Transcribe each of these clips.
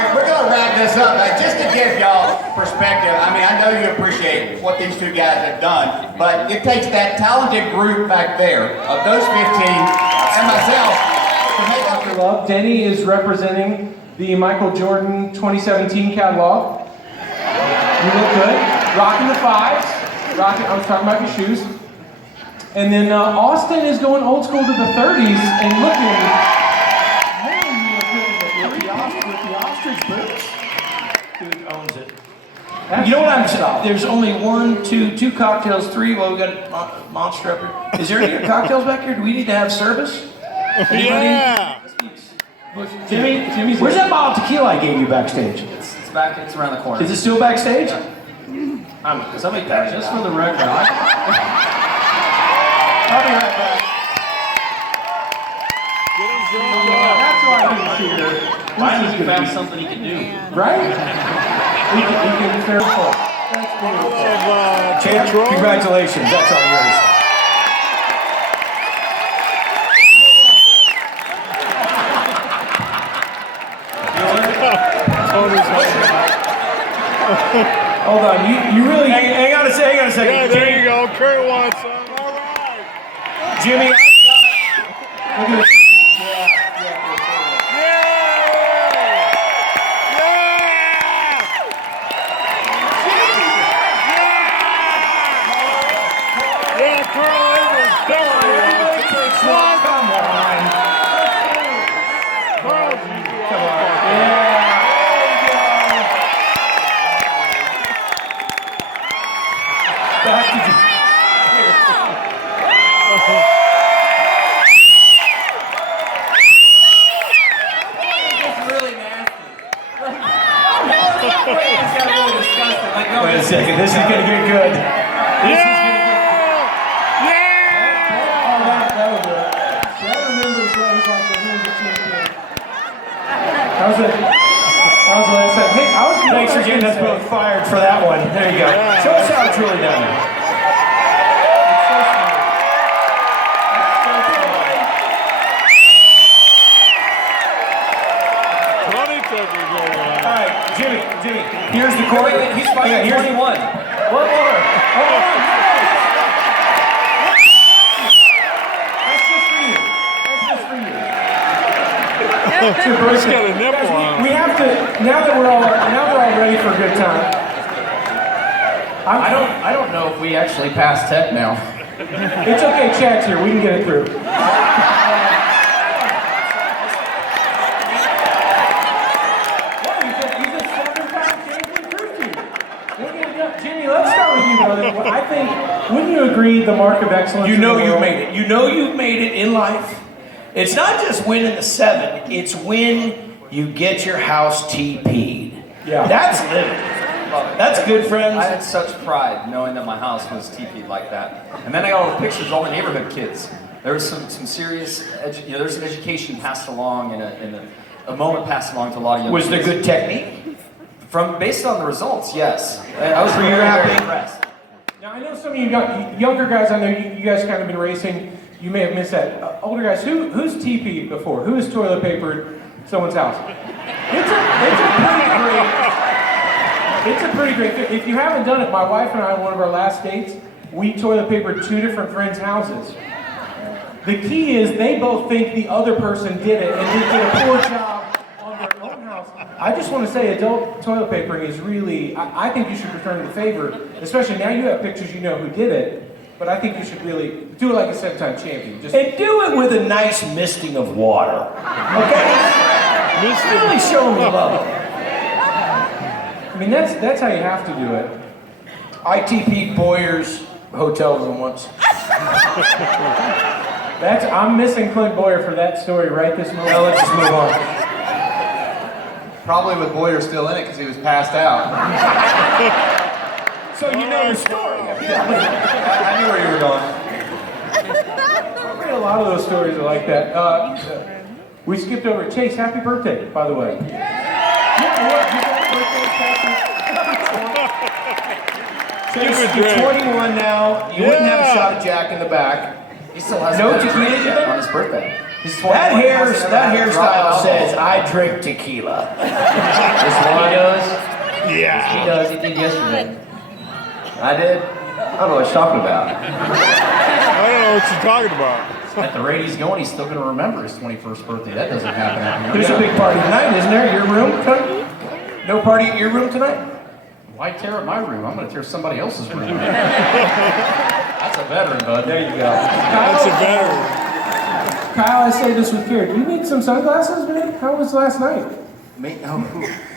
right, we're going to wrap this up. Just to give y'all perspective, I mean, I know you appreciate what these two guys have done, but it takes that talented group back there of those 15 and myself to make up the love. Denny is representing the Michael Jordan 2017 catalog. You look good. Rocking the 5s. I was talking about your shoes. And then Austin is going old school to the 30s and looking. With the ostrich boots. Dude owns it. That's you know what I'm saying? There's only two cocktails, 3. Well, we got a monster up here. Is there any cocktails back here? Do we need to have service? Anybody? Yeah. Jimmy's where's that bottle of tequila I gave you backstage? It's back. It's around the corner. Is it still backstage? Yeah. Somebody pass just for the record. I'll be right back. That's why he's here. Finally, he found something he can do. Right? He can be careful. That's beautiful. Champ, congratulations. That's all yours. Hold on, you really hang on a second. Yeah, there you go. Kurt wants some. All right. Jimmy, look at this. Wait a second, this is gonna get good. This is gonna get How's the last time? Hey, I was Thanks for getting us both fired for that one. There you go. Show us how it's really done. All right, Jimmy, here's the court. Wait, he's fighting 21. One more. That's just for you. He's got a nipple on. We have to now that we're all ready for a good time. I don't know if we actually passed tech now. It's okay, Chad's here. We can get it through. Jimmy, let's start with you, brother. I think, wouldn't you agree the mark of excellence? You know you've made it. You know you've made it in life. It's not just winning the 7. It's when you get your house TP'd. Yeah. That's living. That's good, friends. I had such pride knowing that my house was TP'd like that. And then I got all the pictures of all the neighborhood kids. There was some serious, there's an education passed along and a moment passed along to a lot of young Was kids. there good technique? Based on the results, yes. I was very impressed. Now, I know some of you younger guys, I know you guys kind of been racing. You may have missed that. Older guys, who's TP'd before? Who has toilet papered someone's house? It's a pretty great thing. If you haven't done it, my wife and I, on one of our last dates, we toilet papered 2 different friends' houses. The key is they both think the other person did it and they did a poor job on their own house. I just want to say adult toilet papering is really, I think you should return the favor, especially now you have pictures, you know who did it, but I think you should really do it like a 7-time champion. And do it with a nice misting of water. Okay? Really show them the love. I mean, that's how you have to do it. ITP Boyer's hotels and once. I'm missing Clint Boyer for that story right this moment. Now let's just move on. Probably with Boyer still in it because he was passed out. So you know the story. I knew where you were going. A lot of those stories are like that. We skipped over Chase. Happy birthday, by the way. Chase, you're 21 now. You wouldn't have a shot at Jack in the back. He still has No a tequila on his birthday. His That 21 hasn't ever had a drop of hairstyle alcohol. says I drink tequila. This one he does. He Yeah. does. He did yesterday. I did. I don't know what you're talking about. I don't know what you're talking about. At the rate he's going, he's still going to remember his 21st birthday. That doesn't happen out here. There's a big party tonight, isn't there? Your room? No party at your room tonight? Why tear up my room? I'm going to tear somebody else's room. That's a veteran, bud. There you go. That's a veteran. Kyle, I say this with care. Do you need some sunglasses, man? How was last night?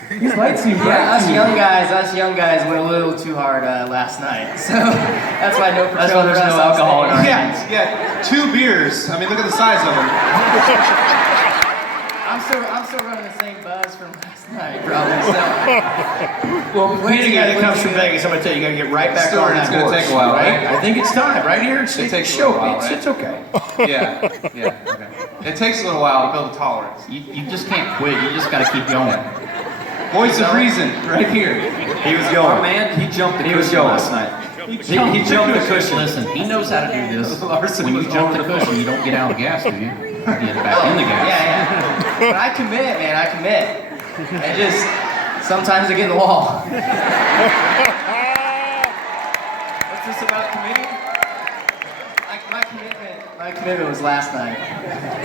These lights seem bright. Yeah, to you. us young guys went a little too hard last night. So that's why no That's why there's no alcohol in our hands. Yeah, 2 beers. I mean, look at the size of them. I'm still running the same buzz from last night, probably. So Well, being a guy that comes from Vegas, I'm gonna tell you, you gotta get right back Still, on that it's gonna horse, take a while, right? I think it's time, right here. It's It takes a show. little while, It's okay. Yeah, okay. It takes a little while to build a tolerance. You just can't quit. You just got to keep going. Voice of reason, right here. He was going. Our man, he jumped the cushion last night. He jumped the cushion. Listen, he knows how to do this. Larson When you was jump on the the cushion, you don't get out of gas, do you? You get back in the gas. yeah. But I commit, man. I commit. I just sometimes I get in the wall. What's this about committing? My commitment was last night.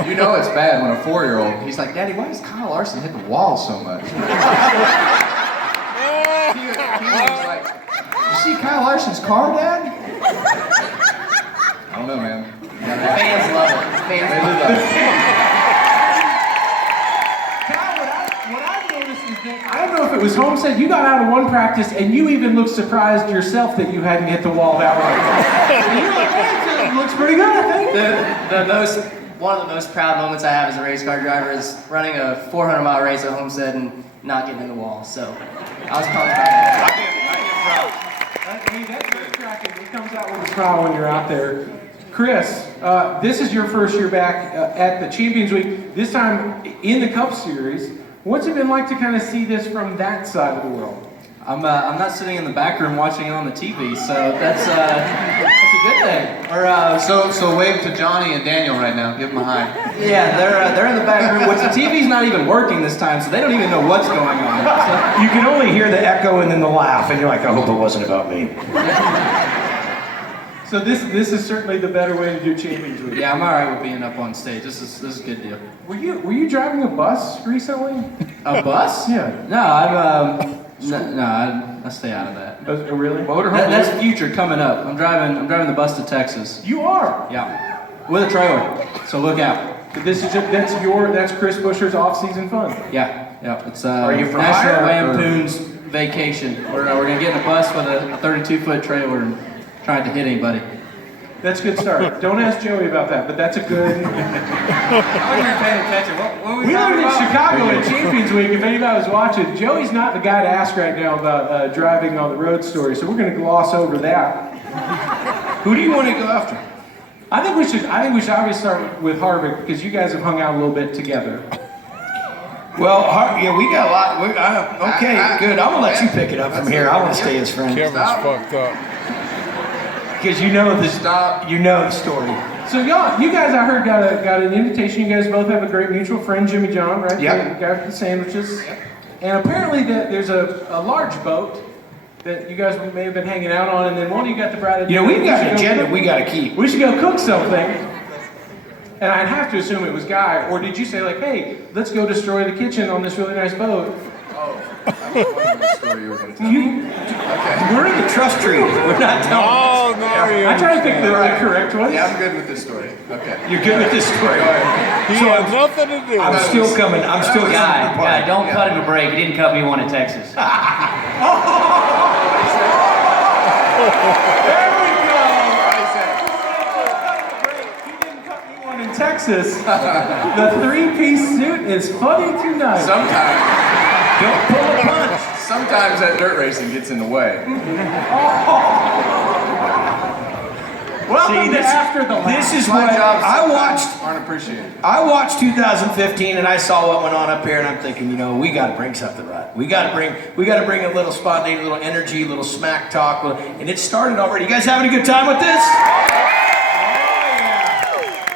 You know it's bad when a 4-year-old, he's like, Daddy, why does Kyle Larson hit the wall so much? he was like, you see Kyle Larson's car, Dad? I don't know, man. Fans love it. Fans love it. Kyle, what I've noticed is that, I don't know if it was Homestead, you got out of one practice and you even looked surprised yourself that you hadn't hit the wall that way. And you're like, hey, it looks pretty good, I think. One of the most proud moments I have as a race car driver is running a 400-mile race at Homestead and not getting in the wall. So I was pumped about that. Hey, that's great tracking. It comes out with a smile when you're out there. Chris, this is your first year back at the Champions Week, this time in the Cup Series. What's it been like to kind of see this from that side of the world? I'm not sitting in the back room watching it on the TV, so that's a good thing. Or So wave to Johnny and Daniel right now. Give them a hi. yeah, they're in the back room, which the TV's not even working this time, so they don't even know what's going on. So, You can only hear the echo and then the laugh, and you're like, I hope it wasn't about me. So this is certainly the better way to do Champions Week. yeah, I'm all right with being up on stage. This is a good deal. Were you driving a bus recently? A bus? Yeah. No, I stay out of that. Really? That's future coming up. I'm driving the bus to Texas. You are. Yeah, with a trailer. So look out. That's Chris Buescher's off-season fun. Yeah. It's Are you for National hire, or- Lampoon's Vacation. We're gonna get in a bus with a 32-foot trailer and try to hit anybody. That's a good start. Don't ask Joey about that, but that's a good. I wasn't even paying attention. What were We learned in talking about? Chicago at Champions Week, if anybody was watching, Joey's not the guy to ask right now about driving on the road story, so we're going to gloss over that. Who do you want to go after? I think we should obviously start with Harvick because you guys have hung out a little bit together. Well, yeah, we got a lot. Okay, good. I'm gonna let you pick it up from here. I want to stay as friends Kevin's fucked up. because you know the story. So you guys, I heard, got an invitation. You guys both have a great mutual friend, Jimmy John, right? Yep. The guy with the sandwiches. Yep. And apparently there's a large boat that you guys may have been hanging out on, and then one of you got the bright idea. You know, we've got an we should go agenda cook- we got to keep. We should go cook something. And I'd have to assume it was Guy, or did you say like, hey, let's go destroy the kitchen on this really nice boat? I was wondering what story you were going to tell. We're in the trust tree. We're not telling. Oh, no, I try to pick the correct ones. Yeah, I'm good with this story. Okay. You're good with this story. He had nothing to do I'm with it. still coming. I'm still Guy, coming. don't cut him a break. He didn't cut me one in Texas. There we go. He didn't cut me one in Texas. The three-piece suit is funny tonight. Don't pull a punch. Sometimes that dirt racing gets in the way. Welcome to After the Lap. This is My what jobs I watched. aren't appreciated. I watched 2015 and I saw what went on up here and I'm thinking, we got to bring something right. We got to bring a little spontaneity, a little energy, a little smack talk, and it started already. You guys having a good time with this?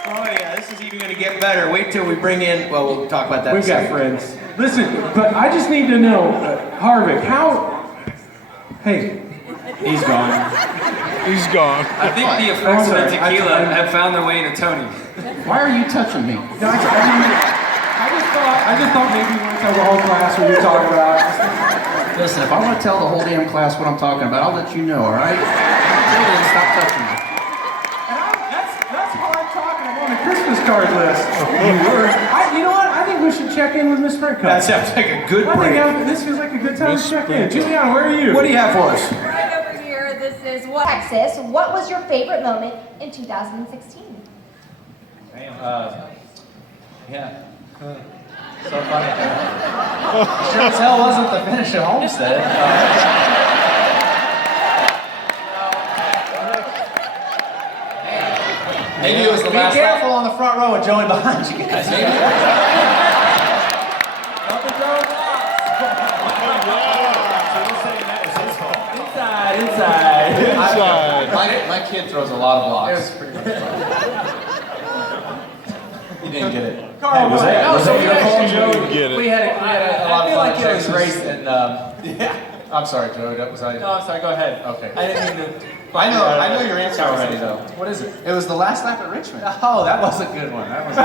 Oh yeah, this is even going to get better. Wait till we bring in. Well, we'll talk about that. We've got friends. Listen, but I just need to know, Harvick, how? Hey, He's gone. He's gone. I think the effects of the tequila have found their way into Tony. Why are you touching me? I just thought maybe you want to tell the whole class what you're talking about. Listen, if I want to tell the whole damn class what I'm talking about, I'll let you know, all right? Stop touching me. That's hard talking. I'm on a Christmas card list. You know what? I think we should check in with Miss Franco. That sounds like a good I break. think this feels like a good time to check in. Juliana, where are you? What do you have for us? Right over here, this is what Texas. What was your favorite moment in 2016? Yeah. So funny. Sure as hell wasn't the finish at Homestead. Maybe it was the last. Be careful on the front row with Joey behind you guys. Inside. My kid throws a lot of blocks. It was pretty much fun. He didn't get it. Carl, Was it your fault, Joe? Get it. We had a lot of fun. like it was race and Yeah. I'm sorry, Joe. That was I. No, I'm sorry. Go ahead. Okay. I didn't mean to. I know your answer already, though. What is it? It was the last lap at Richmond. Oh, that was a good one. That was.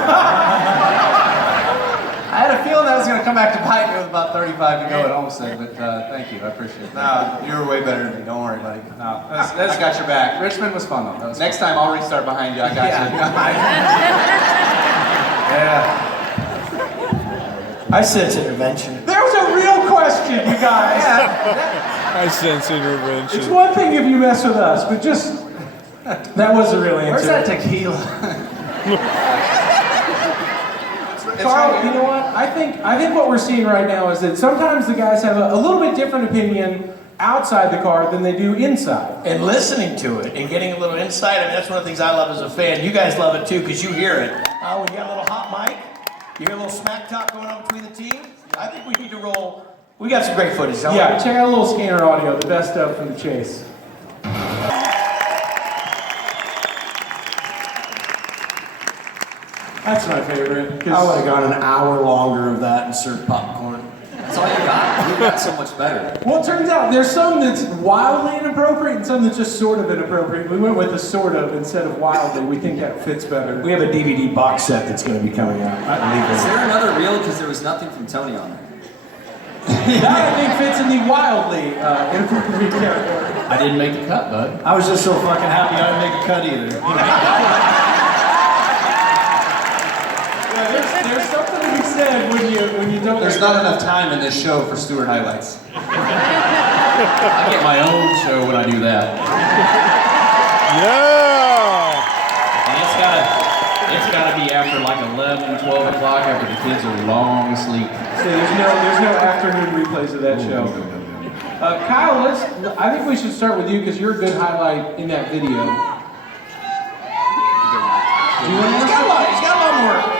I had a feeling that was going to come back to bite me with about 35 to go at Homestead, but thank you. I appreciate it. No, you were way better than me. Don't worry, buddy. No, I got your back. Richmond was fun though. That was Next time I'll restart behind you. I got you. Yeah. I sense intervention. There was a real question, you guys. I sense intervention. It's one thing if you mess with us, but just that was the real answer. Where's that tequila? Carl, you know what? I think what we're seeing right now is that sometimes the guys have a little bit different opinion outside the car than they do inside. And listening to it and getting a little insight, I mean, that's one of the things I love as a fan. You guys love it too, because you hear it. When you got a little hot mic, you hear a little smack talk going on between the teams. I think we need to roll. We got some great footage, don't we? Yeah, check out a little scanner audio, the best stuff from the chase. That's my favorite. I would have gone an hour longer of that and served popcorn. That's all you got? You got so much better. Well, it turns out there's some that's wildly inappropriate and some that's just sort of inappropriate. We went with the sort of instead of wildly. We think that fits better. We have a DVD box set that's going to be coming out. Is there another reel? Because there was nothing from Tony on there. That I think fits in the wildly inappropriate category. I didn't make the cut, bud. I was just so fucking happy I didn't make a cut either. There's something to be said when you don't. There's not enough time in this show for Stewart highlights. I get my own show when I do that. Yeah! And it's gotta be after like 11, 12 o'clock after the kids are long asleep. So there's no afternoon replays of that show. Kyle, I think we should start with you because you're a good highlight in that video. He's got a lot more.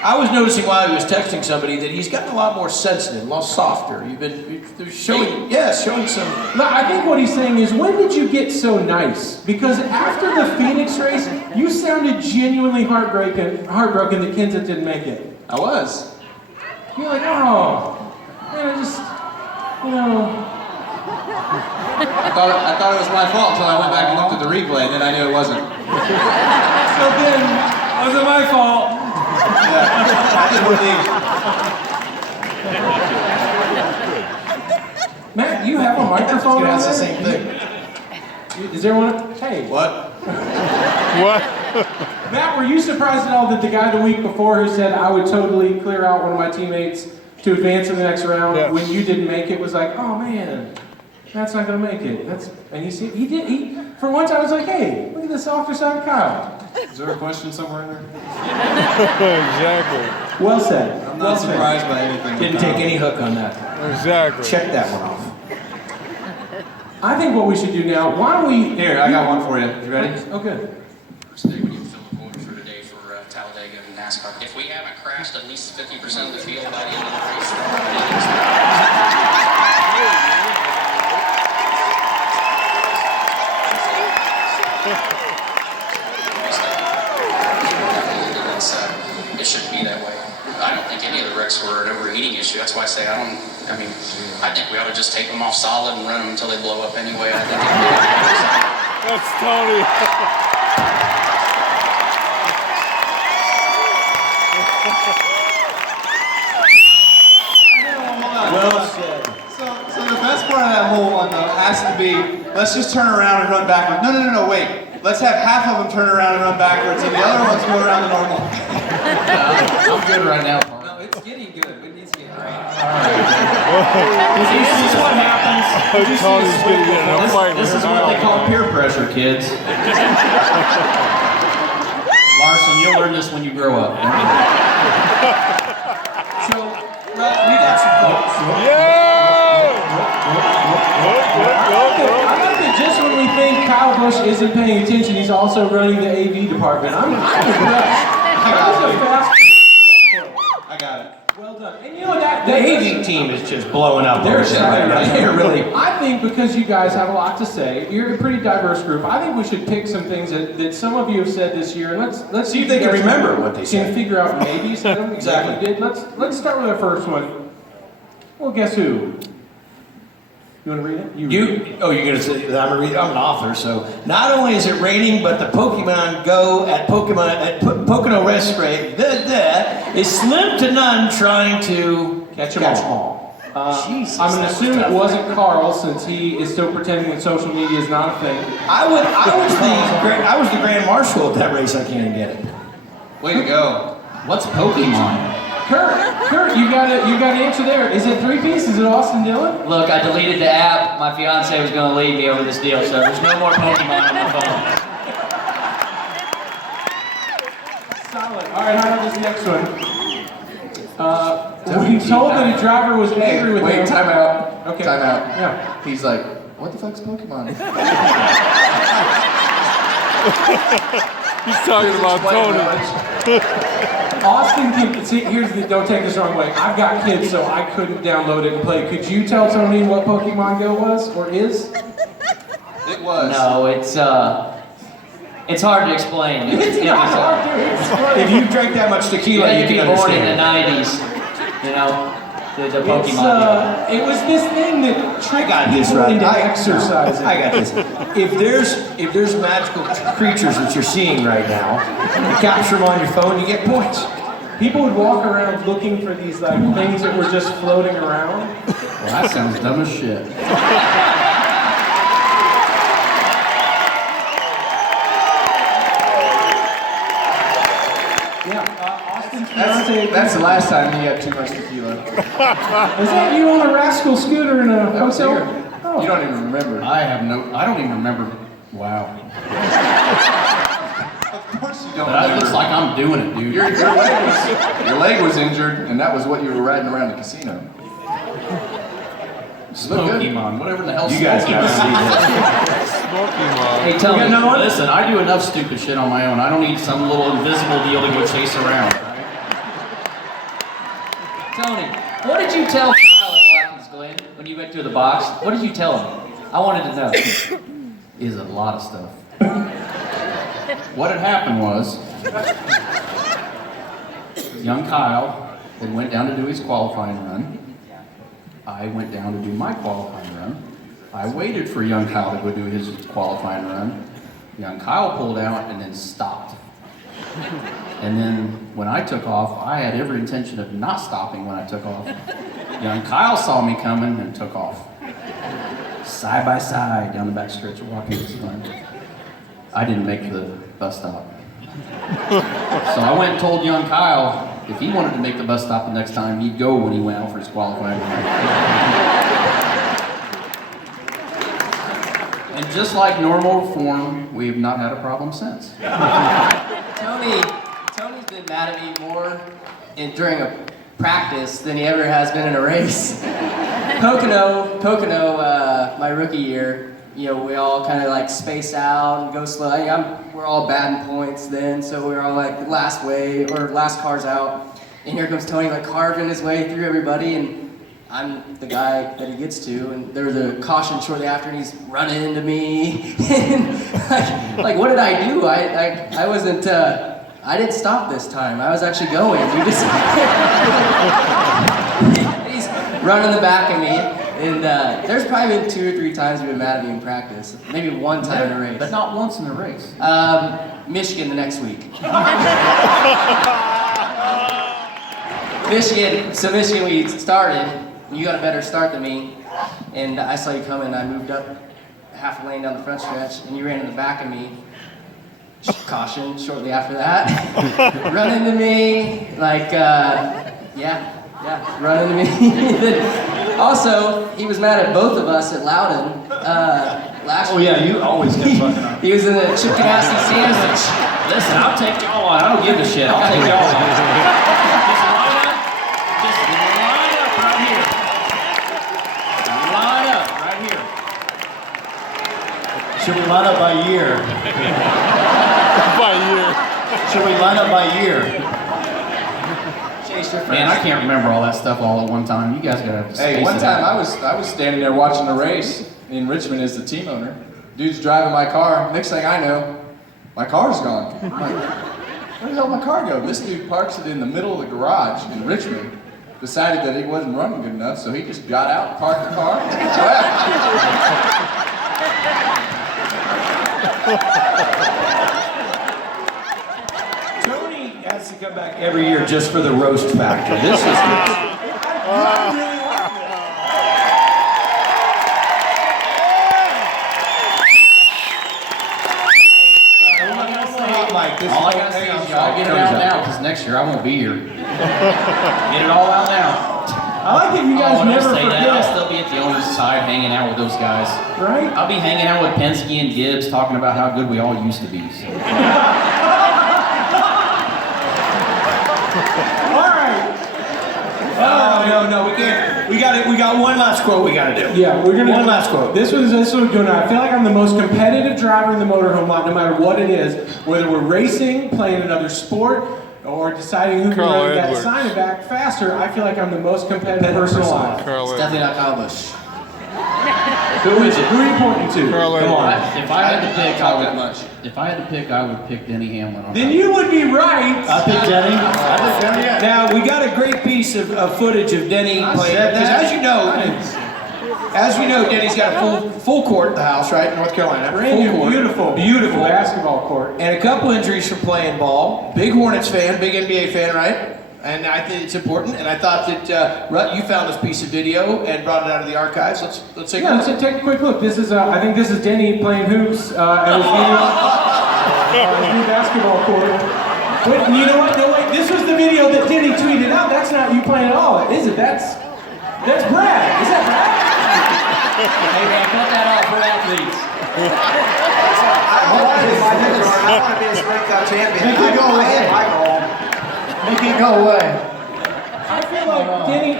I was noticing while he was texting somebody that he's gotten a lot more sensitive, a lot softer. You're showing some. No, I think what he's saying is, when did you get so nice? Because after the Phoenix race, you sounded genuinely heartbroken that Kenseth didn't make it. I was. You're like, oh, man, I I thought it was my fault until I went back and looked at the replay, and then I knew it wasn't. So then, was it my fault? Yeah, I did believe. Matt, do you have a microphone? That's the on same there? thing. Is everyone? Hey. What? What? Matt, were you surprised at all that the guy the week before who said I would totally clear out one of my teammates to advance in the next round, Yes. when you didn't make it, was like, oh man, Matt's not gonna make it. And he did. For once, I was like, hey, look at the softer side of Kyle. Is there a question somewhere in there? Exactly. Well said. I'm not surprised by anything. Didn't take any hook on that. Exactly. Check that one off. I think what we should do now, why don't we... Here, I got one for you. You ready? Oh, good. Today we need to fill a quota for today for Talladega and NASCAR. If we haven't crashed at least 50% of the field by the end of the race, it should why I say I think we ought to just tape them off solid and run them until they blow up anyway. I think That's Tony. Well said. So the best part of that whole one though has to be, let's just turn around and run backwards. No, wait. Let's have half of them turn around and run backwards and the other ones go around the normal. I'm good right now. No, it's getting good. It needs to get great. This is what happens. Tony's gonna get in a fight This with is what they call peer pressure, kids. Larson, you'll learn this when you grow up. So, we got some folks. Yeah! I like that just when we think Kyle Busch isn't paying attention, he's also running the AV department. I'm impressed. I got it. Well done. And you know that The AV team is just blowing up. They're excited. They're really. I think because you guys have a lot to say, you're a pretty diverse group. I think we should pick some things that some of you have said this year, and let's See if they can remember what they said. Can figure out maybe you said them Exactly. You did. Let's start with our first one. Well, guess who? You want to read it? You're gonna say that I'm an author. So not only is it raining, but the Pokemon Go at Pocono Restaurant is slim to none trying to Catch them all. Jesus, I'm going to that was assume it tough. wasn't Carl, since he is still pretending that social media is not a thing. I was the grand marshal at that race. I can't get it. Way to go. What's Pokemon? Kurt, you got to answer there. Is it 3 Piece? Is it Austin Dillon? Look, I deleted the app. My fiance was going to leave me over this deal, so there's no more Pokemon on my phone. Solid. All right, how about this next one? When told that a driver was angry with him. Wait, time out. Okay. Time out. Yeah. He's like, what the fuck's Pokemon? He's talking about Tony. Austin can see. Don't take this the wrong way. I've got kids, so I couldn't download it and play. Could you tell Tony what Pokemon Go was or is? It was. No, it's hard to explain. It's not hard to explain. If you drank that much You tequila, had you to be can born in the understand. 90s, you know, the Pokemon. It was this thing that tricked got this people right. into exercising. I got this. If there's magical creatures that you're seeing right now, you capture them on your phone, you get points. People would walk around looking for these like things that were just floating around. Well, that sounds dumb as shit. Yeah, Austin's fiance. That's the last time he had too much tequila. Is that you on a rascal scooter in a That was hotel? here. Oh. You don't even remember. I don't even remember. Wow. Of course you don't But it remember. looks like I'm doing it, dude. Your leg was injured, and that was what you were riding around the casino. Pokemon, whatever the hell. You guys gotta see this. Pokemon. Hey, tell me. Listen, I do enough stupid shit on my own. I don't need some little invisible deal to go chase around. Tony, what did you tell Kyle at Watkins Glen when you went through the box? What did you tell him? I wanted to know. Is a lot of stuff. What had happened was, young Kyle had went down to do his qualifying run. I went down to do my qualifying run. I waited for young Kyle to go do his qualifying run. Young Kyle pulled out and then stopped. And then when I took off, I had every intention of not stopping when I took off. Young Kyle saw me coming and took off. Side by side down the back stretch of walking this run. I didn't make the bus stop. So I went and told young Kyle if he wanted to make the bus stop the next time, he'd go when he went out for his qualifying run. And just like normal form, we have not had a problem since. Tony's been mad at me more during a practice than he ever has been in a race. Pocono, my rookie year, you know, we all kind of like space out and go slow. We're all batting points then, so we're all like last cars out. And here comes Tony like carving his way through everybody, and I'm the guy that he gets to. And there was a caution shortly after, and he's running into me. And like, what did I do? I wasn't. I didn't stop this time. I was actually going. run in the back of me. And there's probably been 2 or 3 times you've been mad at me in practice. Maybe 1 time in a race. But not once in a race. Michigan the next week. Michigan, we started. You got a better start than me. And I saw you coming. I moved up half a lane down the front stretch, and you ran in the back of me. Caution shortly after that. Run into me, like, run into me. Also, he was mad at both of us at Loudon last year. Oh yeah, you always get fucking up. He was in the Chip Ganassi sandwich. Listen, I'll take y'all on. I don't give a shit. I'll take y'all on. Just line up. Just line up right here. Line up right here. Should we line up by year? By year. Should we line up by year? Man, I can't remember all that stuff all at one time. You guys gotta have to space Hey, one it time out. I was standing there watching the race in Richmond as the team owner. Dude's driving my car. Next thing I know, my car's gone. I'm like, where the hell did my car go? This dude parks it in the middle of the garage in Richmond. Decided that he wasn't running good enough, so he just got out, parked the car, and left. Tony has to come back every year just for the roast factor. This is All I gotta say is y'all get it out now, because next year I won't be here. Get it all out now. I like that you guys never say forget. that. I'll still be at the owner's side hanging out with those guys. Right? I'll be hanging out with Penske and Gibbs talking about how good we all used to be. So. All right. no, we can't. We got one last quote we gotta do. Yeah, we're gonna one last quote. This was what we're doing. I feel like I'm the most competitive driver in the motorhome lot, no matter what it is. Whether we're racing, playing another sport, or deciding who can Carl run that Edwards. sign it back faster, I feel like I'm the most competitive person alive. Carl It's definitely not Kyle Busch. Who is it? Who are you pointing to? Carl Come on. If I had to pick, Talk that much. If I had to pick, I would pick Denny Hamlin. On Then that. you would be right. I picked Denny. Now we got a great piece of footage of Denny playing. Because as we know, Denny's got a full court at the house, right, in North Carolina. Brand new, Full court. beautiful basketball court. And a couple injuries from playing ball. Big Hornets fan, big NBA fan, right? And I think it's important. And I thought that Rut, you found this piece of video and brought it out of the archives. Let's take a look. Let's take a quick look. This is, I think this is Denny playing hoops at his new basketball court. Wait, you know what? No, wait. This was the video that Denny tweeted out. That's not you playing at all, is it? That's Brad. Is that Brad? Hey man, cut that off. We're athletes. I want to be a Sprint Cup champion. Make it go away. Make it go away. I feel like Denny,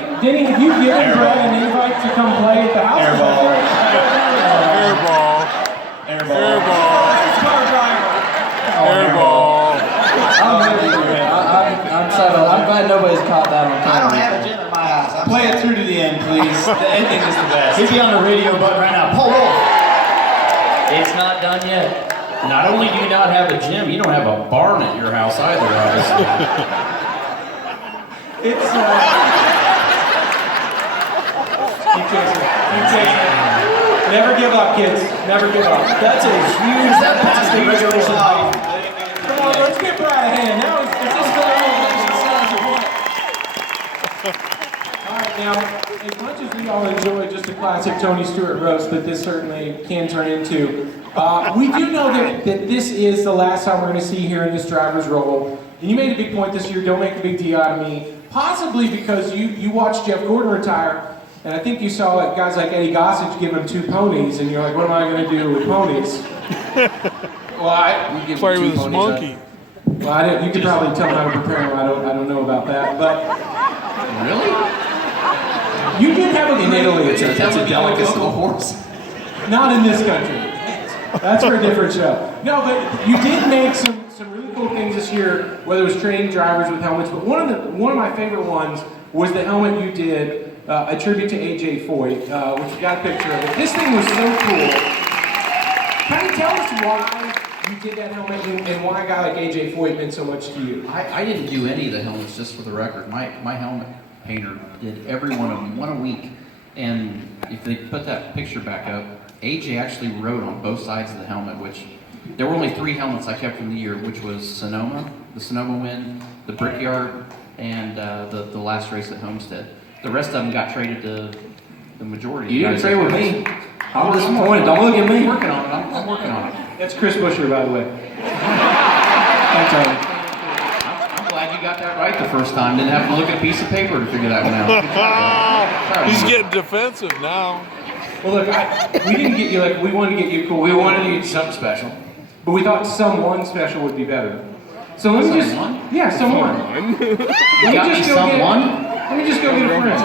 have you given Brad an invite to come play at the house? Airball. Car driver. Airball. I'm glad nobody's caught that on camera. I don't have a gym at my house. Play it through to the end, please. The ending is the best. He'd be on the radio button right now. Pull off. It's not done yet. Not only do you not have a gym, you don't have a barn at your house either, obviously. It's keep chasing. Never give up, kids. Never give up. That's a huge. That's a huge regulation. Come on, let's get Brad a hand. Now it's just all right, now, as much as we all enjoy just a classic Tony Stewart roast that this certainly can turn into, we do know that this is the last time we're going to see you here in this driver's role. And you made a big point this year, don't make a big deal out of me, possibly because you watched Jeff Gordon retire, and I think you saw guys like Eddie Gossage give him 2 ponies, and you're like, what am I going to do with ponies? Well, you Play with his monkey. Well, you could probably tell how to prepare them. I don't know about that, but Really? you did have a in great- Italy, it's a delicacy. horse. Not in this country. That's for a different show. No, but you did make some really cool things this year, whether it was training drivers with helmets. But one of my favorite ones was the helmet you did, a tribute to AJ Foyt, which you got a picture of it. This thing was so cool. Kind of tell us why you did that helmet and why a guy like AJ Foyt meant so much to you. I didn't do any of the helmets, just for the record. My helmet painter did every one of them, one a week. And if they put that picture back up, AJ actually rode on both sides of the helmet, which there were only 3 helmets I kept from the year, which was Sonoma, the Sonoma win, the Brickyard, and the last race at Homestead. The rest of them got traded to the majority. You didn't trade with me. I'm disappointed. Don't look at me. I'm working on it. I'm working on it. That's Chris Buescher, by the way. Thanks, Tony. I'm glad you got that right the first time. Didn't have to look at a piece of paper to figure that one out. He's getting defensive now. Well, look, we didn't get you like we wanted to get you cool. We wanted to get something special. But we thought someone special would be better. So let me just, yeah, someone. Let me just go get a friend.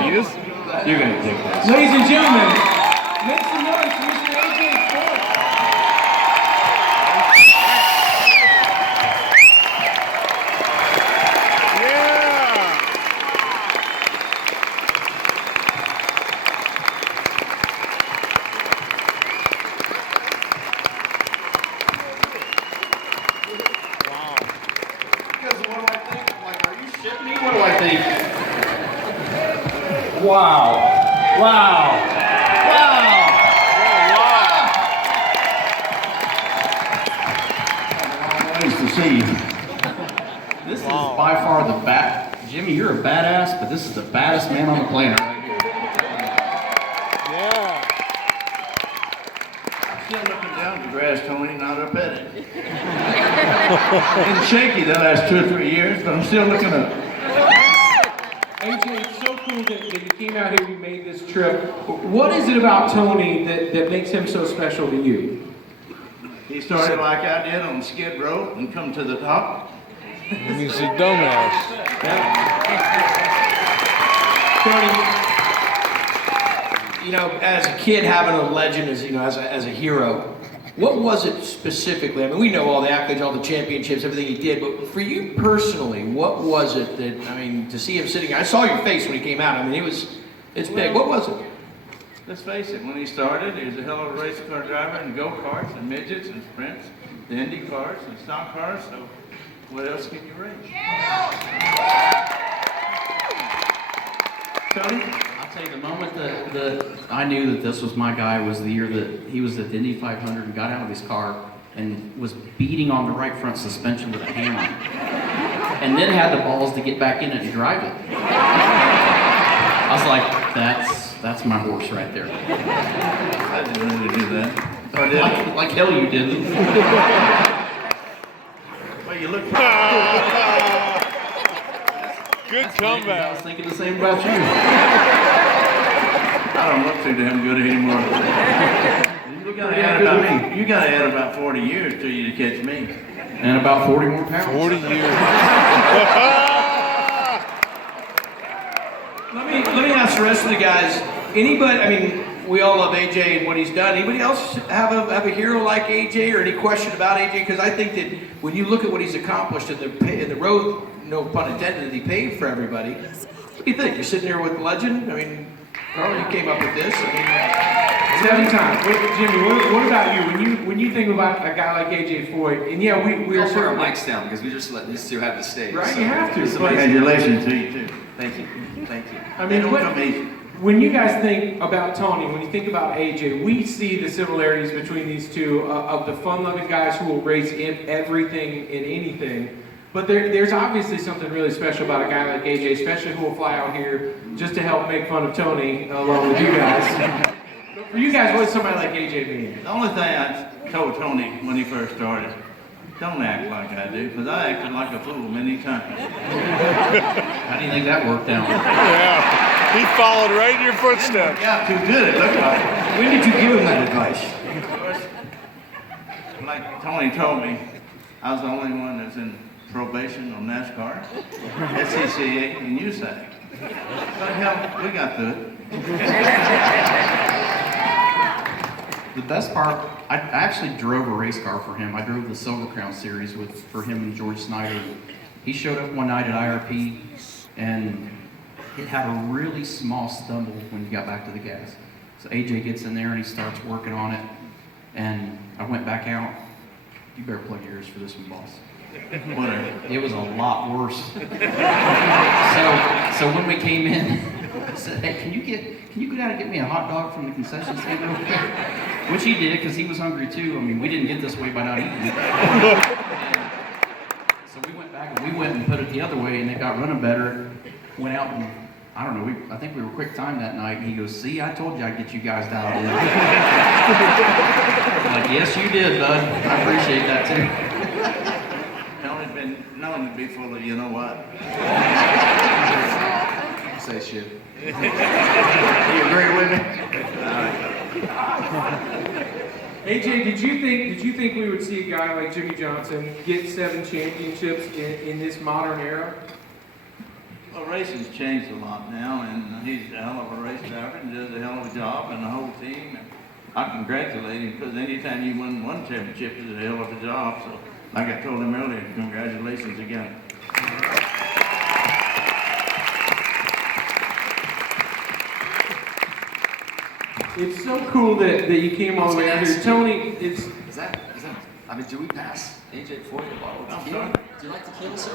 You're gonna dig this. Ladies and gentlemen, make some noise for Mr. AJ Foy. Wow. Wow. Wow. Nice to see you. This is by far the Jimmy, you're a badass, but this is the baddest man on the planet right here. Yeah. I'm still looking down the grass, Tony, not up at it. Been shaky the last 2 or 3 years, but I'm still looking up. AJ, it's so cool that you came out here, you made this trip. What is it about Tony that makes him so special to you? He started like I did on Skid Row and come to the top. And he's a dumbass. Tony, you know, as a kid having a legend as, you know, as a hero, what was it specifically? I mean, we know all the accolades, all the championships, everything he did, but for you personally, what was it that, I mean, to see him sitting, I saw your face when he came out, I mean, it's big. What was it? Let's face it, when he started, he was a hell of a race car driver in go-karts and midgets and sprints, the Indy cars and stock cars, so what else can you race? Tony? I'll tell you, the moment that I knew that this was my guy was the year that he was at the Indy 500 and got out of his car and was beating on the right front suspension with a hammer. And then had the balls to get back in it and drive it. I was like, that's my horse right there. I didn't really do that. Or did I? Like hell you didn't. Well, you look Good comeback. I was thinking the same about you. I don't look too damn good anymore. You gotta add about 40 years till you catch me. And about 40 more pounds. 40 years. Let me ask the rest of the guys, anybody, I mean, we all love AJ and what he's done. Anybody else have a hero like AJ or any question about AJ? Because I think that when you look at what he's accomplished in the road, no pun intended, that he paved for everybody, what do you think? You're sitting here with legend? I mean, Carl, you came up with this. I mean, 7 times. Jimmy, what about you? When you think about a guy like AJ Foy, and yeah, we all are put our mics down because we just let these two have the stage. Right, so you have to. Congratulations to you too. Thank you. Thank you. I mean, when you guys think about Tony, when you think about AJ, we see the similarities between these two of the fun-loving guys who will race everything and anything. But there's obviously something really special about a guy like AJ, especially who will fly out here just to help make fun of Tony along with you guys. For you guys, what does somebody like AJ mean? The only thing I told Tony when he first started, don't act like I do, because I acted like a fool many times. How do you think that worked out? Yeah. He followed right in your footsteps. Yeah, too good it looked like. when did you give him that advice? Like Tony told me, I was the only one that's in probation on NASCAR, SCCA, and USAC. But hell, we got through it. The best part, I actually drove a race car for him. I drove the Silver Crown Series for him and George Snyder. He showed up one night at IRP, and it had a really small stumble when he got back to the gas. So AJ gets in there and he starts working on it, and I went back out. You better plug your ears for this one, boss. Whatever. It was a lot worse. So when we came in, I said, hey, can you go down and get me a hot dog from the concession stand real quick? Which he did, because he was hungry too. I mean, we didn't get this way by not eating. And so we went back and we went and put it the other way, and it got running better. Went out and, I don't know, I think we were quick time that night, and he goes, see, I told you I'd get you guys dialed in. I'm like, yes, you did, bud. I appreciate that too. Tony's been known to be full of you know what. Say shit. You agree with me? AJ, did you think we would see a guy like Jimmy Johnson get 7 championships in this modern era? Well, racing's changed a lot now, and he's a hell of a race driver and does a hell of a job, and the whole team. And I congratulate him, because anytime you win one championship is a hell of a job. So, like I told him earlier, congratulations again. It's so cool that you came all the way out here. Tony, Is that, I mean, do we pass AJ for the bottle of tequila? Do you like tequila, sir?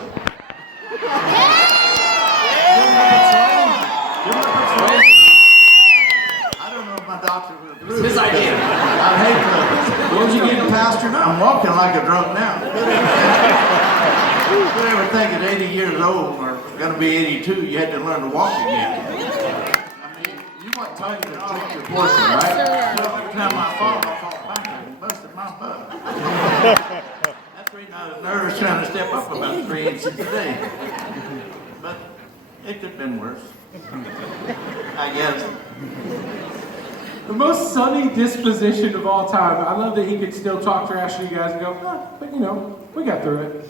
I don't know if my doctor will agree. It's his idea. I hate to. What'd you get, Pastor? I'm walking like a drunk now. If you ever think at 80 years old or going to be 82, you had to learn to walk again. I mean, you want time to drink your portion, right? So every time I fall back and busted my butt. That's the reason I was nervous trying to step up about 3 inches a day. But it could have been worse. I guess. the most sunny disposition of all time. I love that he could still talk trash to you guys and go, but you know, we got through it.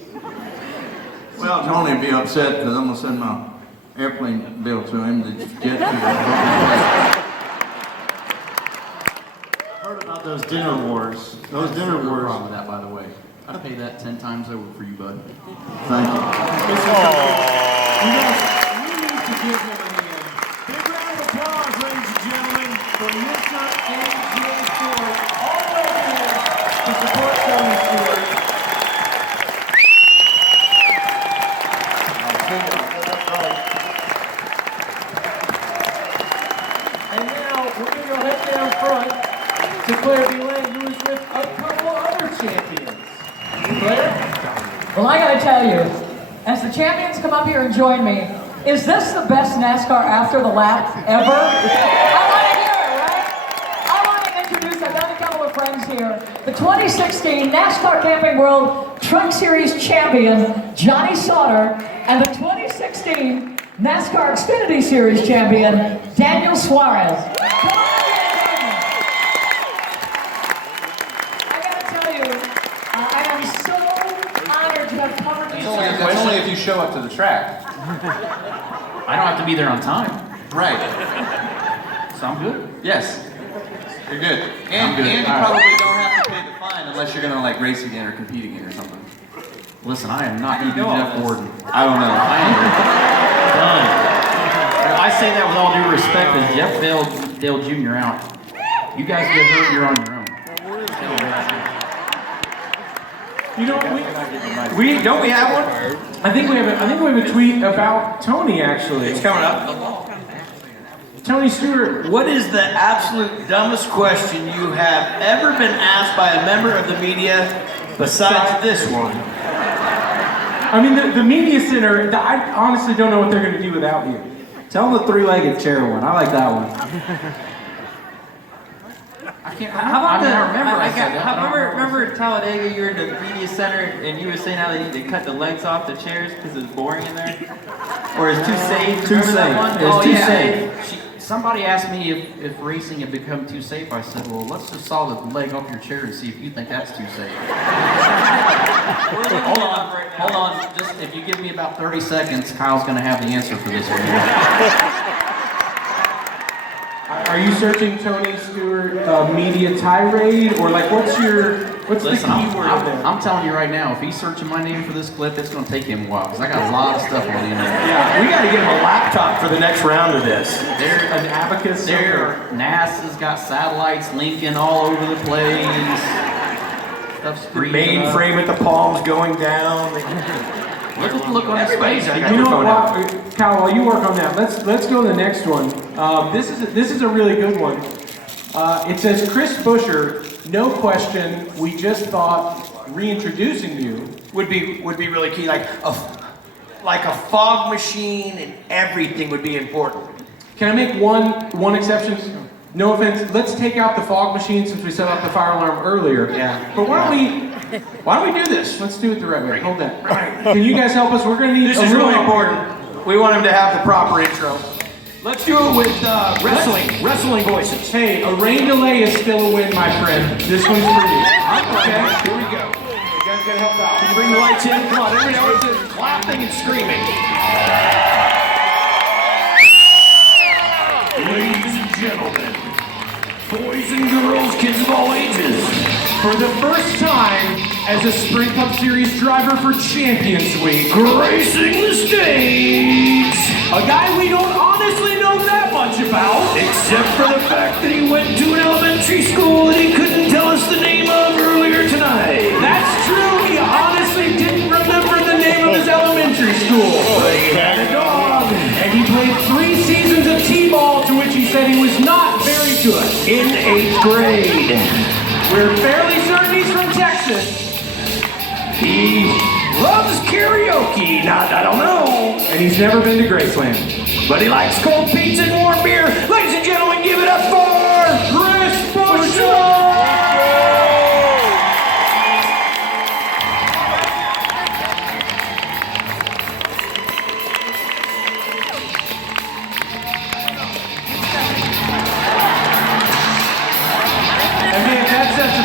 Well, Tony would be upset because I'm going to send my airplane bill to him to get to Heard about those dinner wars. Those dinner No wars. problem with that, by the way. I'd pay that 10 times over for you, bud. Thank you. You guys, we need to give him a hand. Big round of applause, ladies and gentlemen, for Mr. A.J. Stewart, all the way here to support Tony Stewart. And now we're going to go head down front to Claire Belay, who is with a couple other champions. Claire? Well, I gotta tell you, as the champions come up here and join me, is this the best NASCAR After the Lap ever? I want to hear it, right? I want to introduce, I've got a couple of friends here, the 2016 NASCAR Camping World Truck Series champion, Johnny Sauter, and the 2016 NASCAR Xfinity Series champion, Daniel Suarez. Come on. That's only if you show up to the track. I don't have to be there on time. Right. So I'm good. Yes. You're good. I'm good. And you All right. probably don't have to pay the fine unless you're gonna like race again or compete again or something. Listen, I am not going to be Jeff Gordon. I don't know. I am done. I say that with all due respect, because Jeff Dale Jr. out. You guys get hurt, you're on your own. You know, we don't we have one? I think we have a tweet about Tony actually. It's coming up. Tony Stewart. What is the absolute dumbest question you have ever been asked by a member of the media besides this one? I mean, the media center, I honestly don't know what they're going to do without you. Tell them the three-legged chair one. I like that one. I can't How about Remember at Talladega, you were in the media center and you were saying how they need to cut the legs off the chairs because it's boring in there? Or it's too safe? Too Remember that safe. one? It's too safe. Somebody asked me if racing had become too safe. I said, well, let's just saw the leg off your chair and see if you think that's too safe. Hold on. Just if you give me about 30 seconds, Kyle's going to have the answer for this one. Are you searching Tony Stewart media tirade, or like what's the keyword there? I'm telling you right now, if he's searching my name for this clip, it's going to take him a while because I got a lot of stuff on the internet. Yeah, we got to get him a laptop for the next round of this. An abacus. NASA's got satellites linking all over the place. The mainframe with the palms going down. Look at the look on his face. You know what, Kyle? While you work on that, let's go to the next one. This is a really good one. It says, Chris Buescher, no question. We just thought reintroducing you would be really key. Like a fog machine and everything would be important. Can I make one exception? No offense. Let's take out the fog machine since we set up the fire alarm earlier. Yeah. But why don't we do this? Let's do it the right way. Hold that. Can you guys help us? We're gonna need. This is really important. We want him to have the proper intro. Let's do it with wrestling voices. Hey, a rain delay is still a win, my friend. This one's for you. Okay, here we go. You guys gotta help out. Can you bring the lights in? Come on, everybody is clapping and screaming. Ladies and gentlemen, boys and girls, kids of all ages, for the first time as a Spring Cup Series driver for Champions Week, gracing the stage, a guy we don't honestly know that much about, except for the fact that he went to an elementary school that he couldn't tell us the name of earlier tonight. That's true, he honestly didn't remember the name of his elementary school. But he had a dog. And he played 3 seasons of T-ball, to which he said he was not very good. In 8th grade. We're fairly certain he's from Texas. He loves karaoke. Not, I don't know. And he's never been to Graceland. But he likes cold pizza and warm beer. Ladies and gentlemen, give it up for Chris Buescher!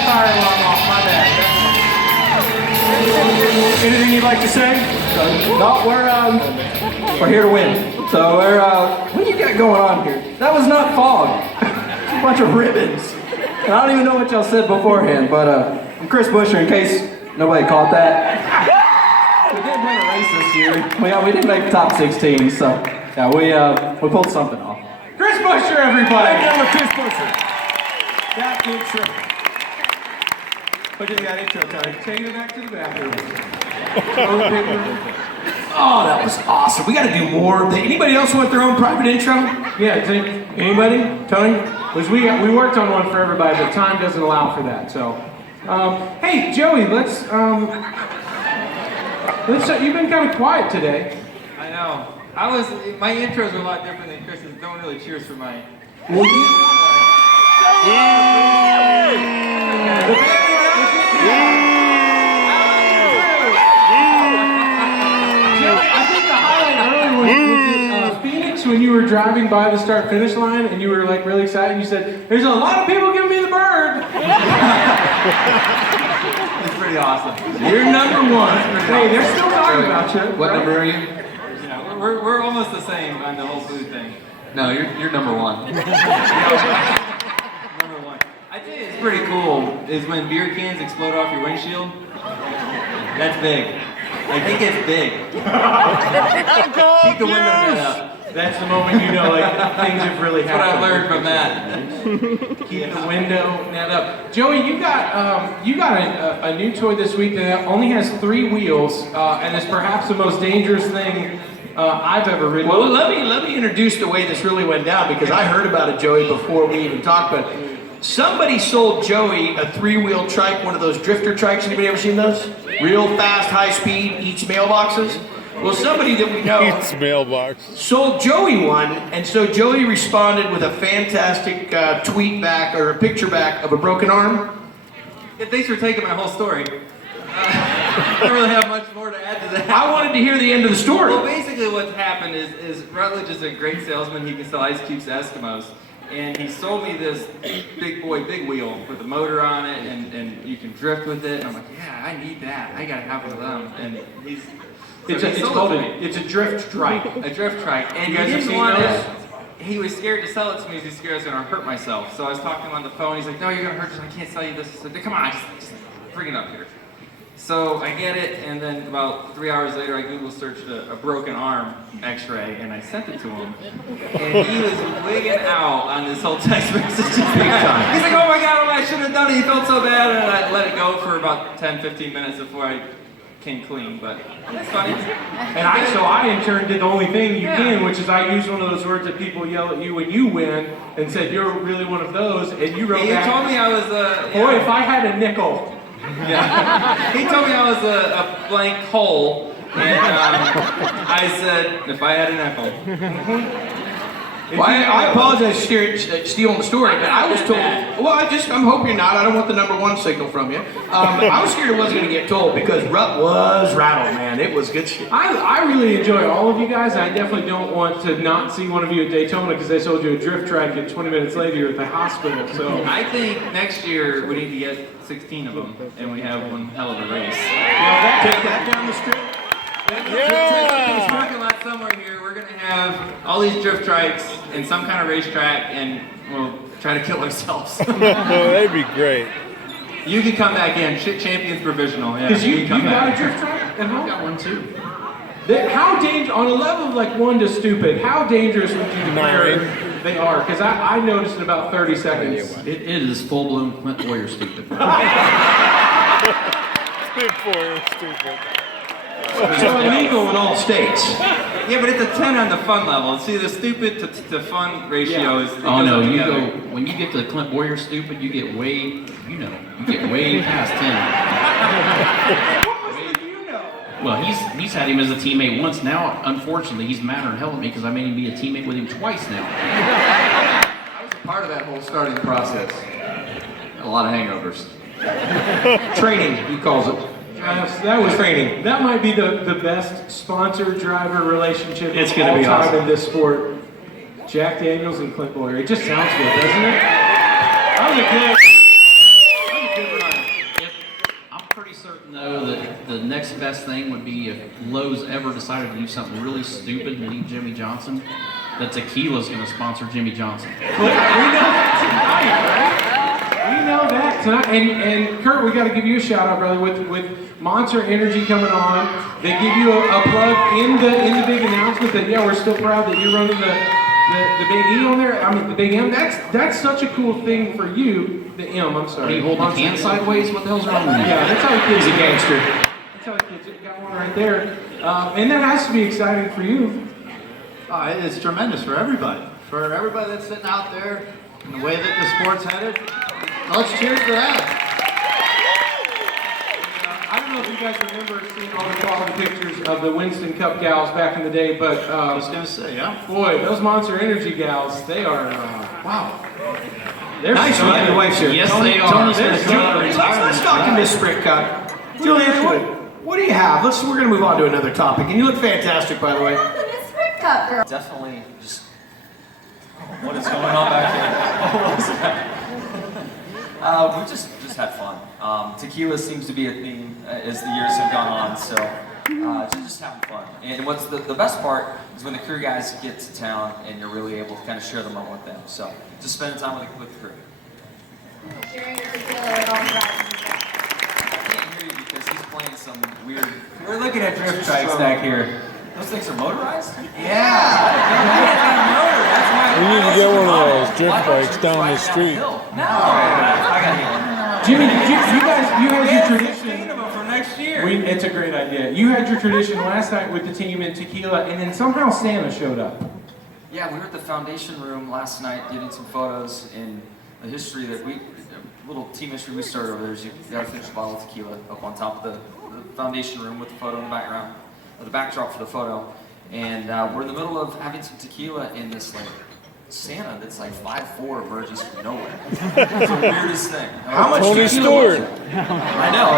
Fire alarm off, my bad. Anything you'd like to say? No, we're here to win. So what do you got going on here? That was not fog. It's a bunch of ribbons. And I don't even know what y'all said beforehand, but I'm Chris Buescher, in case nobody caught that. We did win a race this year. We didn't make the top 16, so yeah, we pulled something off. Chris Buescher, everybody! Chris Buescher. That intro. Look at that intro, Tony. Taking it back to the bathroom. Oh, that was awesome. We got to do more. Anybody else want their own private intro? Yeah, anybody? Tony? Because we worked on one for everybody, but time doesn't allow for that. So, hey, Joey, you've been kind of quiet today. I know. My intros were a lot different than Chris's. No one really cheers for mine. Phoenix, when you were driving by the start-finish line and you were like really excited, you said, "There's a lot of people giving me the bird." It's pretty awesome. You're number 1. Hey, they're still talking about you. What number are you? Yeah, we're almost the same on the whole food thing. No, you're number 1. Number 1. I tell you, it's pretty cool. Is when beer cans explode off your windshield. That's big. Like, it gets big. Keep the window net up. That's the moment you know, like, things have really That's what happened. I learned from that. Keep the window net up. Joey, you got a new toy this week that only has 3 wheels, and is perhaps the most dangerous thing I've ever ridden. Well, let me introduce the way this really went down, because I heard about it, Joey, before we even talked. But somebody sold Joey a 3-wheel trike, one of those drifter trikes. Anybody ever seen those? Real fast, high speed, eats mailboxes. Well, somebody that we know sold Joey one, and so Joey responded with a fantastic tweet back, or a picture back of a broken arm. Yeah, thanks for taking my whole story. I don't really have much more to add to that. I wanted to hear the end of the story. Well, basically what's happened is Rutledge is a great salesman. He can sell ice cubes to Eskimos. And he sold me this big boy big wheel with a motor on it, and you can drift with it. And I'm like, yeah, I need that. I gotta have one of them. And it's a drift trike. A drift trike. And You guys he have didn't seen want those? it. He was scared to sell it to me because he was scared I was gonna hurt myself. So I was talking to him on the phone. He's like, no, you're gonna hurt yourself. I can't sell you this. I said, come on, just bring it up here. So I get it, and then about 3 hours later, I Google searched a broken arm X-ray, and I sent it to him. And he was wigging out on this whole text message. He's like, "Oh my God, I should have done it. He felt so bad," and I let it go for about 10, 15 minutes before I came clean. But it's funny. And I in turn did the only thing you can, which is I used one of those words that people yell at you when you win, and said you're really one of those, and you wrote He back, told me I was boy, if I had a nickel. Yeah. He told me I was a blank hole, and I said, if I had an nickel. Well, I apologize for stealing the story, but I was told. Well, I'm hoping you're not. I don't want the #1 signal from you. I was scared it wasn't going to get told because Rupp was rattled, man. It was good shit. I really enjoy all of you guys. I definitely don't want to not see one of you at Daytona because they sold you a drift track and 20 minutes later you're at the hospital. So I think next year we need to get 16 of them, and we have one hell of a race. Take that down the strip. Yeah! Parking lot somewhere here, we're gonna have all these drift trikes in some kind of racetrack, and we'll try to kill ourselves. That'd be great. You can come back in, Champions Provisional. Yeah, because you can come got back. a drift track at home? I got one too. How dangerous, on a level of like 1 to stupid, how dangerous would you declare they are? Because I noticed in about 30 seconds. It is full-blown Clint Boyer stupid. Stupid. It's illegal in all states. Yeah, but it's a 10 on the fun level. See, the stupid to fun ratio is. Oh no, you go when you get to Clint Boyer stupid, you get way, past 10. Well, he's had him as a teammate once. Now, unfortunately, he's madder than hell at me because I made him be a teammate with him twice now. I was a part of that whole starting process. A lot of hangovers. Training, he calls it. That was training. That might be the best sponsor-driver relationship It's of gonna all be time awesome. in this sport. Jack Daniels and Clint Boyer. It just sounds good, doesn't it? That was a good run. I'm pretty certain though that the next best thing would be if Lowe's ever decided to do something really stupid and leave Jimmy Johnson, that Tequila's going to sponsor Jimmy Johnson. We know that tonight, right? We know that tonight. And Kurt, we got to give you a shout out, brother, with Monster Energy coming on. They give you a plug in the big announcement that we're still proud that you're running the big E on there. I mean the big M. That's such a cool thing for you. The M, I'm sorry. Are you holding the can sideways? What the hell's wrong with you? Yeah, that's how kids. He's a gangster. That's how kids got one right there. And that has to be exciting for you. It's tremendous for everybody. For everybody that's sitting out there, and the way that the sport's headed, let's cheers to that. I don't know if you guys remember seeing all the quality pictures of the Winston Cup gals back in the day, but I was going to say, yeah. Boy, those Monster Energy gals, they are, wow. They're Nice, stunning. right? Your wife's here. Yes, they are. Tony's They're gonna come. Let's talk in this sprint cut. Julian, what do you have? We're going to move on to another topic. And you look fantastic, by the way. Definitely just. What is going on back here? What was that? We just had fun. Tequila seems to be a theme as the years have gone on, so just having fun. And what's the best part is when the crew guys get to town and you're really able to kind of share the moment with them. So just spending time with the crew. Sharing your tequila with all the riders. I can't hear you because he's playing some weird. We're looking at drift trikes back here. Those things are motorized? Yeah! We need to get one of those drift bikes down the street. No! I got hit. Jimmy, you had your tradition. For next year. It's a great idea. You had your tradition last night with the team in Tequila, and then somehow Santa showed up. Yeah, we were at the foundation room last night getting some photos in the history that little team history we started over there is you gotta finish a bottle of tequila up on top of the foundation room with the photo in the background, or the backdrop for the photo. And we're in the middle of having some tequila in this like Santa that's like 5'4" emerges from nowhere. It's the weirdest thing. How much Tony tequila was Stewart. it? I know.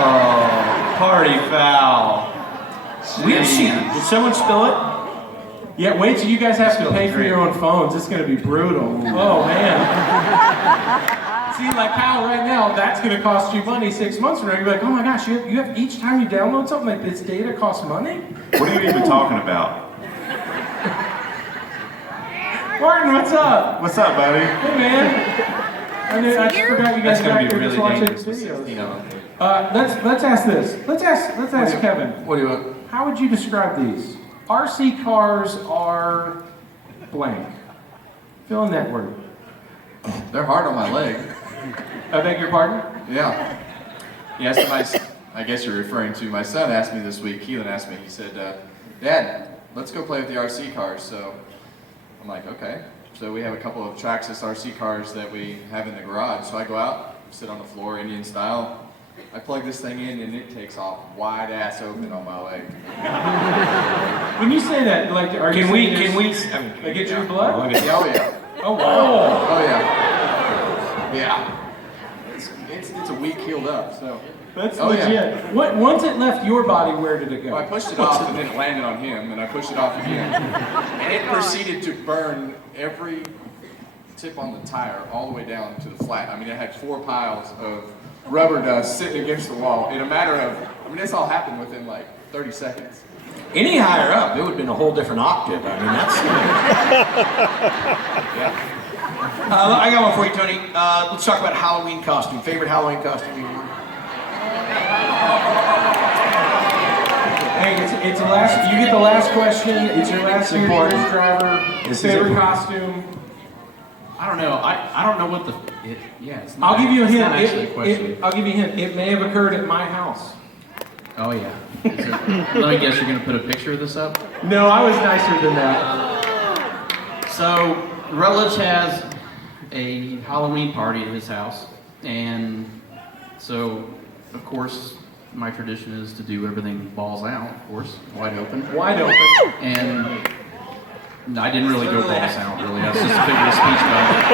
Party foul. Weird scene. Did someone spill it? Yeah, wait till you guys have to pay for your own phones. It's going to be brutal. Oh, man. See, like Kyle right now, that's going to cost you money 6 months from now. You're like, oh my gosh, you have each time you download something like this data costs money? What are you even talking about? Martin, what's up? What's up, buddy? Hey, man. I just forgot you guys That's gonna back be there just really watching dangerous with videos. 16 of them. Let's ask this. Let's ask Kevin. What do you want? How would you describe these? RC cars are blank. Fill in that word. They're hard on my leg. I beg your pardon? Yeah. Yes, I guess you're referring to my son asked me this week, Keelan asked me, he said, Dad, let's go play with the RC cars. So I'm like, okay. So we have a couple of Traxxas RC cars that we have in the garage. So I go out, sit on the floor, Indian style. I plug this thing in and it takes off wide ass open on my leg. When you say that, like, are you Can we? like get your blood? Yeah, oh yeah. Oh wow. Oh yeah. Yeah. It's a week healed up, so. That's legit. Yeah. Once it left your body, where did it go? Well, I pushed it off and then it landed on him, and I pushed it off again. And it proceeded to burn every tip on the tire all the way down to the flat. I mean, it had 4 piles of rubber dust sitting against the wall in a matter of, I mean, this all happened within like 30 seconds. Any higher up, it would have been a whole different octave. I mean, that's. Yeah. I got one for you, Tony. Let's talk about Halloween costume. Favorite Halloween costume you wore? Hey, it's the last. You get the last question. It's your last year as driver. Favorite costume. I don't know. I don't know what the. It's not, I'll give you a it's hint. not actually a question. I'll give you a hint. It may have occurred at my house. Oh yeah. Let me guess. You're gonna put a picture of this up? No, I was nicer than that. So Rutledge has a Halloween party at his house, and so of course my tradition is to do everything balls out, of course, wide open. Wide open. And I didn't really go balls out, really. That's just a figure of speech about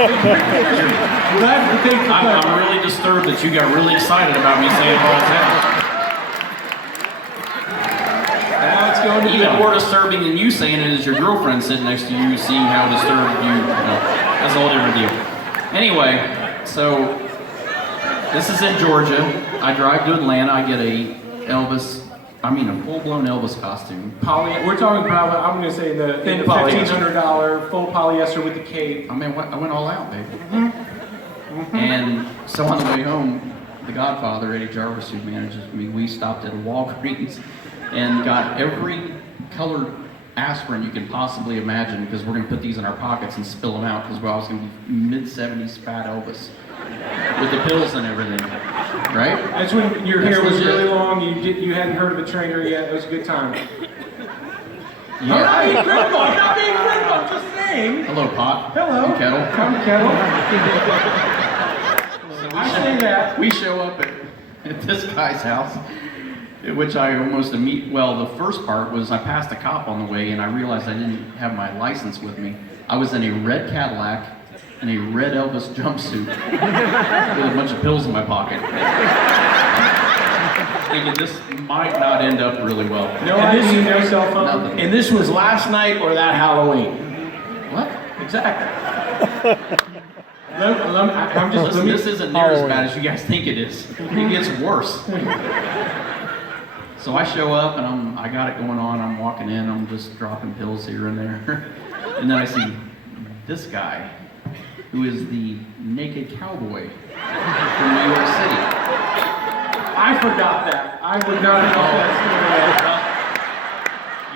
it. I'm really disturbed that you got really excited about me saying balls out. Now it's going to Even more disturbing than you saying it is your girlfriend sitting next to you, seeing how disturbed you. That's a whole different deal. Anyway, so this is in Georgia. I drive to Atlanta. I get a full-blown Elvis costume. We're talking probably, I'm going to say the $1,500 full polyester with the cape. I went all out, baby. And so on the way home, the Godfather, Eddie Jarvis, who manages me, we stopped at a Walgreens and got every colored aspirin you can possibly imagine, because we're going to put these in our pockets and spill them out, because I was going to be mid-70s fat Elvis with the pills and everything, right? That's when your hair was really long. You hadn't heard of a trainer yet. It was a good time. Yeah. I'm not being critical. I'm not being critical. I'm just saying. Hello, Pot. Hello. And Kettle. I'm Kettle. I say that. We show up at this guy's house, which I almost well, the first part was I passed a cop on the way and I realized I didn't have my license with me. I was in a red Cadillac and a red Elvis jumpsuit with a bunch of pills in my pocket. Thinking this might not end up really well. No ID, no cell phone. Nothing. And this was last night or that Halloween? What? Exactly. This isn't near as bad as you guys think it is. It gets worse. So I show up and I got it going on. I'm walking in. I'm just dropping pills here and there, and then I see this guy, who is the naked cowboy from New York City. I forgot that. I would not have known that.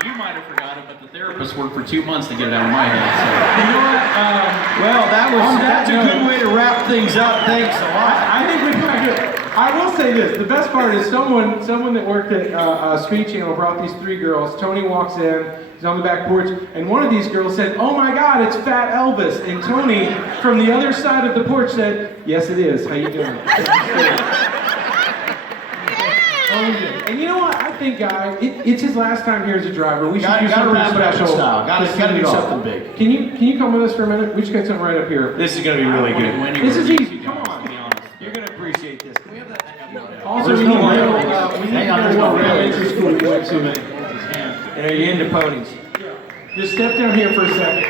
You might have forgot it, but the therapist worked for 2 months to get it out of my head. You know what? Well, that's a good way to wrap things up. Thanks a lot. I think we got good. I will say this. The best part is someone that worked at Speed Channel brought these 3 girls. Tony walks in. He's on the back porch, and one of these girls said, "Oh my God, it's Fat Elvis." And Tony, from the other side of the porch, said, "Yes, it is. How you doing?" And you know what? I think, guys, it's his last time here as a driver. We should do something special. Gotta do something big. Can you come with us for a minute? We just got something right up here. This is gonna be really good. This is easy. Come on. You're gonna appreciate this. Can we have that? Also, we need to know what elementary school you went to, man. And are you into ponies? Just step down here for a second.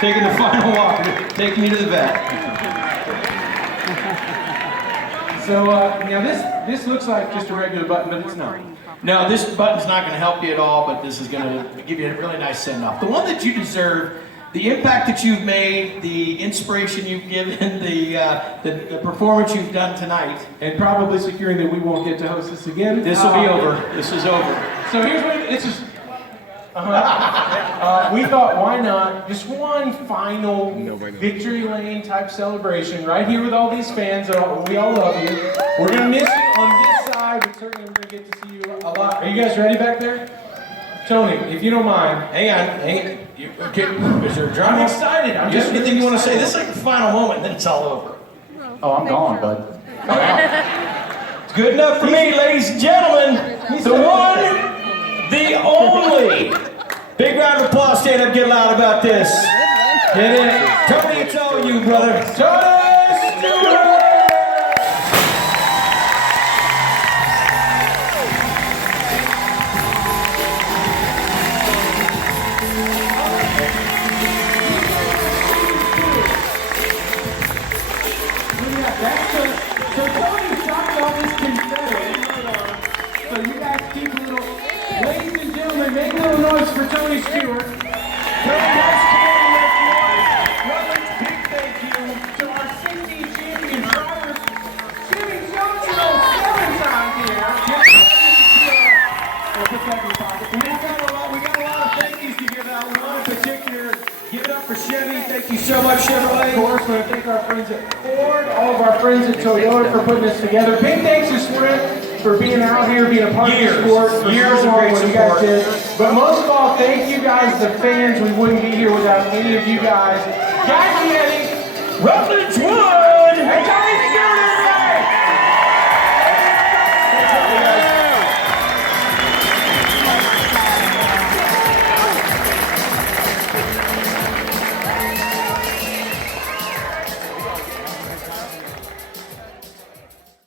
Taking the final walk. Take me to the vet. So now this looks like just a regular button, but it's not. No, this button's not going to help you at all, but this is going to give you a really nice send-off. The one that you deserve the impact that you've made, the inspiration you've given, the performance you've done tonight. And probably securing that we won't get to host this again. This will be over. This is over. So here's what it's just. We thought, why not just one final victory lane type celebration right here with all these fans. We all love you. We're gonna miss you on this side, but certainly we're gonna get to see you a lot. Are you guys ready back there? Tony, if you don't mind. Hang on. Okay, is there a drum? I'm excited. You got anything you want to say? This is like the final moment, then it's all over. Oh, I'm gone, bud. It's good enough for me, ladies and gentlemen. The one, the only. Big round of applause. Stand up, get loud about this. Get it. Tony, it's all you, brother. Tony Stewart! So Tony dropped all this confetti. So you guys keep a little. Ladies and gentlemen, make a little noise for Tony Stewart. Tony, nice to make noise. Rutledge, big thank you to our 16 champion drivers. Jimmy Jones, 7 times here. We'll put that in your pocket. We got a lot of thank yous to give out. One in particular. Give it up for Chevy. Thank you so much, Chevrolet. Of course, we want to thank our friends at Ford, all of our friends at Toyota for putting this together. Big thanks to Sprint for being out here, being a part of the sport. For years so of long great what you guys support. did. But most of all, thank you guys, the fans. We wouldn't be here without any of you guys. Guys, Rutledge won!